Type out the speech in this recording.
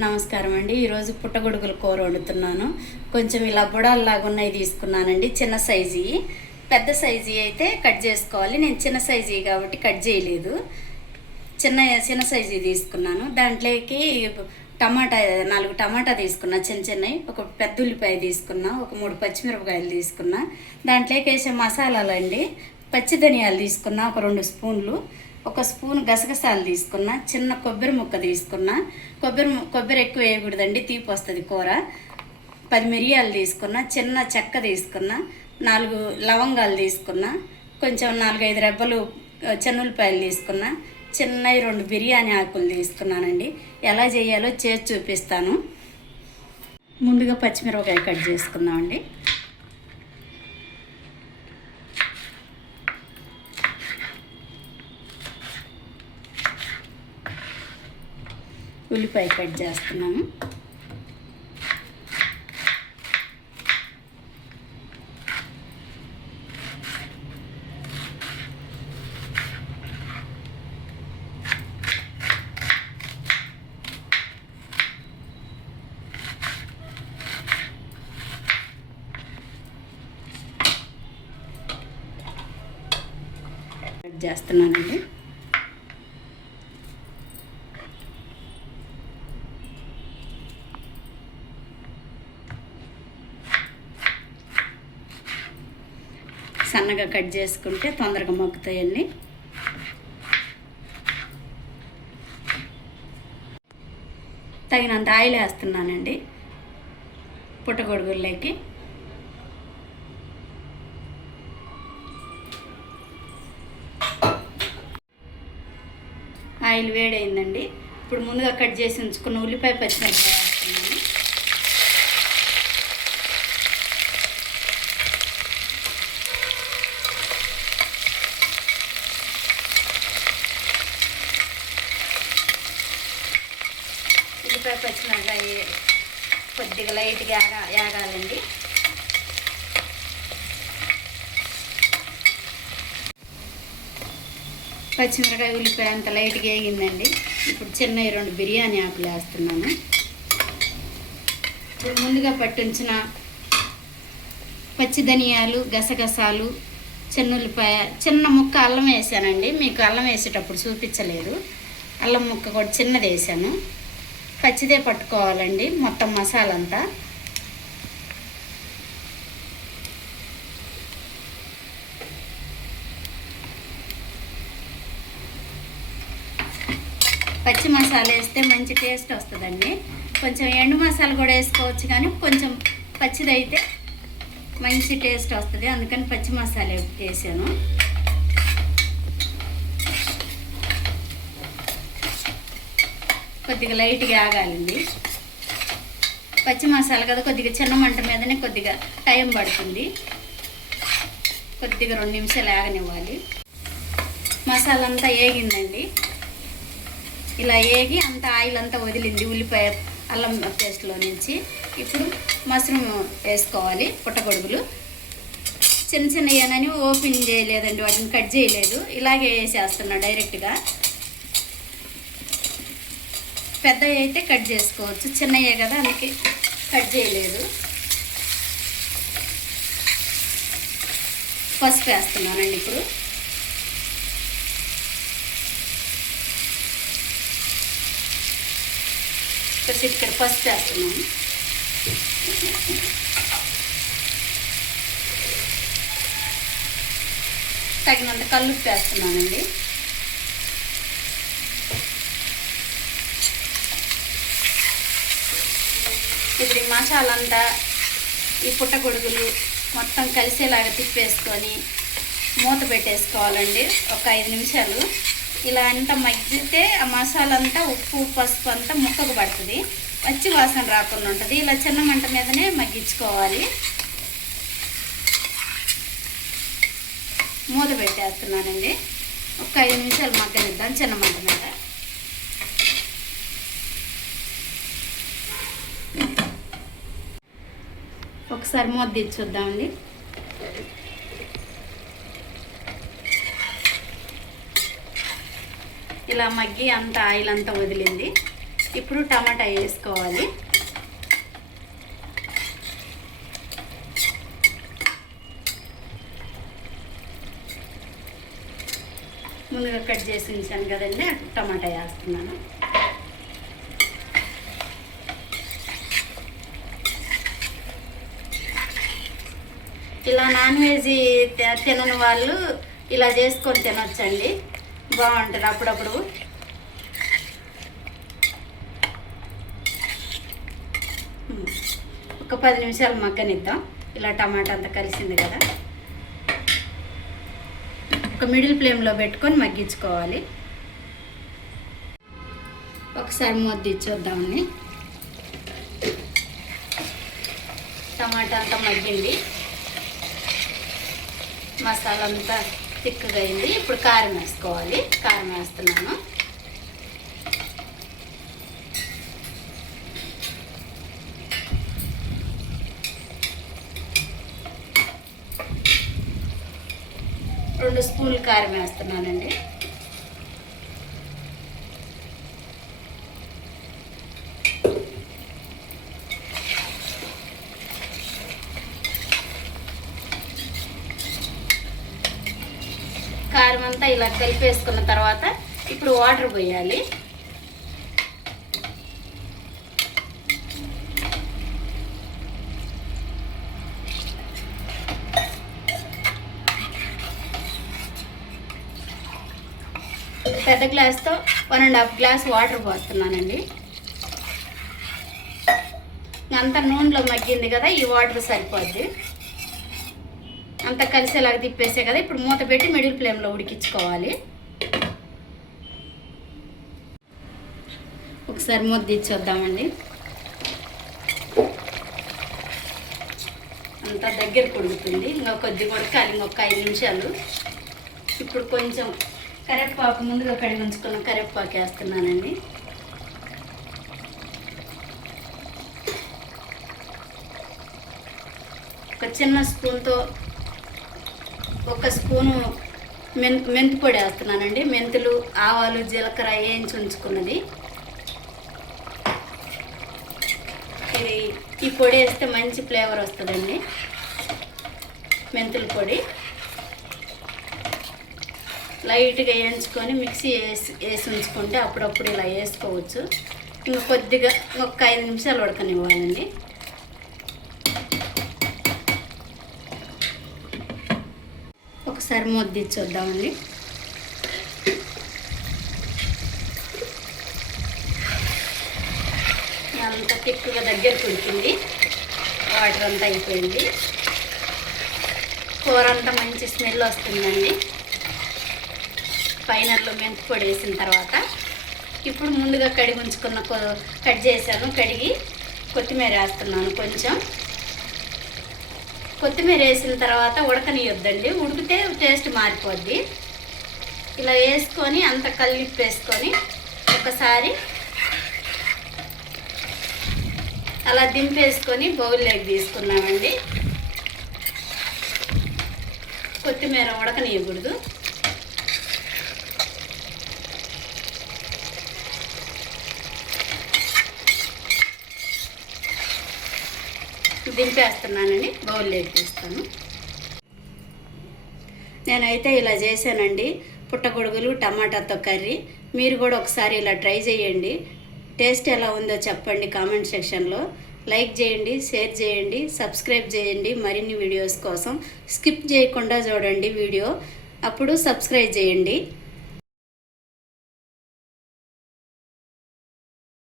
నమస్కారం అండి. ఈరోజు పుట్టగొడుగుల కూర వండుతున్నాను. కొంచెం ఇలా బుడాల్లాగా ఉన్నాయి తీసుకున్నానండి, చిన్న సైజు. పెద్ద సైజు అయితే కట్ చేసుకోవాలి. నేను చిన్న సైజు కాబట్టి కట్ చేయలేదు. చిన్న సైజు తీసుకున్నాను. దాంట్లోకి టమాటా 4 టమాటా తీసుకున్నా చిన్న చిన్నవి, ఒక పెద్ద ఉల్లిపాయ తీసుకున్నా, ఒక 3 పచ్చిమిరపకాయలు తీసుకున్నా. దాంట్లోకి వేసే మసాలాలు అండి, పచ్చి ధనియాలు తీసుకున్నా ఒక 2 స్పూన్లు, ఒక స్పూన్ గసగసాలు తీసుకున్నా, చిన్న కొబ్బరి ముక్క తీసుకున్నా. కొబ్బరి ఎక్కువ వేయకూడదండి, తీపి వస్తుంది కూర. 10 మిరియాలు తీసుకున్నా, చిన్న చెక్క తీసుకున్నా, 4 లవంగాలు తీసుకున్నా, కొంచెం 4-5 రెబ్బలు చెన్నులపాయలు తీసుకున్నా, చిన్నవి 2 బిర్యానీ ఆకులు తీసుకున్నానండి. ఎలా చేయాలో చేసి చూపిస్తాను. ముందుగా పచ్చిమిరపకాయ కట్ చేసుకుందామండి. ఉల్లిపాయ కట్ చేస్తున్నాను. కట్ చేస్తున్నానండి. సన్నగా కట్ చేసుకుంటే తొందరగా మగ్గుతాయండి. తగినంత ఆయిల్ వేస్తున్నానండి పుట్టగొడుగుల్లోకి. ఆయిల్ వేడైందండి. ఇప్పుడు ముందుగా కట్ చేసి ఉంచుకున్న ఉల్లిపాయ పచ్చిమిరపకాయ వేస్తున్నాను. ఉల్లిపాయ పచ్చిమిరపకాయ కొద్దిగా లైట్గా వేగాలండి. పచ్చిమిరపకాయ ఉల్లిపాయ అంత లైట్గా వేగిందండి. ఇప్పుడు చిన్న 2 బిర్యానీ ఆకులు వేస్తున్నాను. ఇప్పుడు ముందుగా పట్టించిన పచ్చి ధనియాలు, గసగసాలు, చెన్నులపాయ, చిన్న ముక్క అల్లం వేసానండి. మీకు అల్లం వేసేటప్పుడు చూపించలేదు. అల్లం ముక్క కూడా చిన్నది వేసాను. పచ్చిదే పట్టుకోవాలండి మొత్తం మసాలా అంతా. పచ్చి మసాలా వేస్తే మంచి టేస్ట్ వస్తుందండి. కొంచెం ఎండు మసాలా కూడా వేసుకోవచ్చు, కానీ కొంచెం పచ్చిది అయితే మంచి టేస్ట్ వస్తుంది. అందుకని పచ్చి మసాలా వేసాను. కొద్దిగా లైట్గా ఆగాలండి. పచ్చి మసాలా కదా, కొద్దిగా చిన్న మంట మీదనే కొద్దిగా టైం పడుతుంది. కొద్దిగా 2 నిమిషాలు ఆగనివ్వాలి. మసాలా అంతా వేగిందండి. ఇలా వేగి అంత ఆయిల్ అంతా వదిలింది ఉల్లిపాయ అల్లం పేస్ట్లో నుంచి. ఇప్పుడు మష్రూమ్ వేసుకోవాలి. పుట్టగొడుగులు చిన్న చిన్నవి ఓపెన్ చేయలేదండి, వాటిని కట్ చేయలేదు. ఇలాగే వేసేస్తున్నా డైరెక్ట్గా. పెద్దవి అయితే కట్ చేసుకోవచ్చు, చిన్నవే కదా అందుకే కట్ చేయలేదు. పసుపు వేస్తున్నానండి. ఇప్పుడు ఇక్కడ పసుపు వేస్తున్నాను. తగినంత కల్లుప్పు వేస్తున్నానండి. ఇప్పుడు ఈ మసాలా అంతా ఈ పుట్టగొడుగులు మొత్తం కలిసేలాగా తిప్పేసుకొని మూత పెట్టేసుకోవాలండి ఒక 5 నిమిషాలు. ఇలా అంతా మగ్గితే ఆ మసాలా అంతా ఉప్పు పసుపు అంతా ముక్కకు పడుతుంది, పచ్చి వాసన రాకుండా ఉంటుంది. ఇలా చిన్న మంట మీదనే మగ్గించుకోవాలి. మూత పెట్టేస్తున్నానండి. ఒక 5 నిమిషాలు మగ్గనిద్దాం చిన్న మంట మీద. ఒకసారి మూత తీసి చూద్దామండి. ఇలా మగ్గి అంత ఆయిల్ అంతా వదిలింది. ఇప్పుడు టమాటా వేసుకోవాలి. ముందుగా కట్ చేసి ఉంచాను కదండి, టమాటా వేస్తున్నాను. ఇలా నాన్ వెజ్ తినని వాళ్ళు ఇలా చేసుకొని తినొచ్చండి, బాగుంటుంది అప్పుడప్పుడు. ఒక 10 నిమిషాలు మగ్గనిద్దాం. ఇలా టమాటా అంతా కలిసింది కదా, ఒక మిడిల్ ఫ్లేమ్లో పెట్టుకొని మగ్గించుకోవాలి. ఒకసారి మూత ఇచ్చేద్దామని. టమాటా అంతా మగ్గింది, మసాలా అంతా తిక్కుగా అయింది. ఇప్పుడు కారం వేసుకోవాలి. కారం వేస్తున్నాను. రెండు స్పూన్లు కారం వేస్తున్నానండి. కారం అంతా ఇలా కలిపేసుకున్న తర్వాత ఇప్పుడు వాటర్ పోయాలి. పెద్ద గ్లాస్తో 1.5 గ్లాస్ వాటర్ పోస్తున్నానండి. అంత నూనెలో మగ్గింది కదా, ఈ వాటర్ సరిపోద్ది. అంతా కలిసేలాగా తిప్పేసే కదా. ఇప్పుడు మూత పెట్టి మిడిల్ ఫ్లేమ్లో ఉడికించుకోవాలి. ఒకసారి మూత తీసేద్దామండి. అంతా దగ్గరకు ఉడుకుతుంది, ఇంకా కొద్దిగా ఉడకాలి, ఇంకొక 5 నిమిషాలు. ఇప్పుడు కొంచెం కరివేపాకు, ముందుగా కడిగి ఉంచుకున్న కరివేపాకు వేస్తున్నానండి. ఒక చిన్న స్పూన్తో ఒక స్పూను మెంతి పొడి వేస్తున్నానండి. మెంతులు, ఆవాలు, జీలకర్ర వేయించి ఉంచుకున్నది. ఈ పొడి వేస్తే మంచి ఫ్లేవర్ వస్తుందండి. మెంతుల పొడి లైట్గా వేయించుకొని మిక్సీ వేసి ఉంచుకుంటే అప్పుడప్పుడు ఇలా వేసుకోవచ్చు. ఇంకా కొద్దిగా ఒక 5 నిమిషాలు ఉడకనివ్వాలండి. ఒకసారి మూత తీసి చూద్దామండి. అంతా తిక్కుగా దగ్గరకు ఉడికింది, వాటర్ అంతా అయిపోయింది. కూర అంతా మంచి స్మెల్ వస్తుందండి ఫైనల్లో మెంతి పొడి వేసిన తర్వాత. ఇప్పుడు ముందుగా కడిగి ఉంచుకున్న కట్ చేశాను, కడిగి కొత్తిమీర వేస్తున్నాను. కొంచెం కొత్తిమీర వేసిన తర్వాత ఉడకనియొద్దండి, ఉడికితే టేస్ట్ మారిపోద్ది. ఇలా వేసుకొని అంత కలిపేసుకొని ఒకసారి అలా దింపేసుకొని బౌల్లోకి తీసుకున్నామండి. కొత్తిమీర ఉడకనియకూడదు. దింపేస్తున్నానండి, బౌల్లోకి తీస్తాను. నేనైతే ఇలా చేశానండి, పుట్టగొడుగులు టమాటాతో కర్రీ. మీరు కూడా ఒకసారి ఇలా ట్రై చేయండి. టేస్ట్ ఎలా ఉందో చెప్పండి కామెంట్ సెక్షన్లో. లైక్ చేయండి, షేర్ చేయండి, సబ్స్క్రైబ్ చేయండి. మరిన్ని వీడియోస్ కోసం స్కిప్ చేయకుండా చూడండి వీడియో, అప్పుడు సబ్స్క్రైబ్ చేయండి.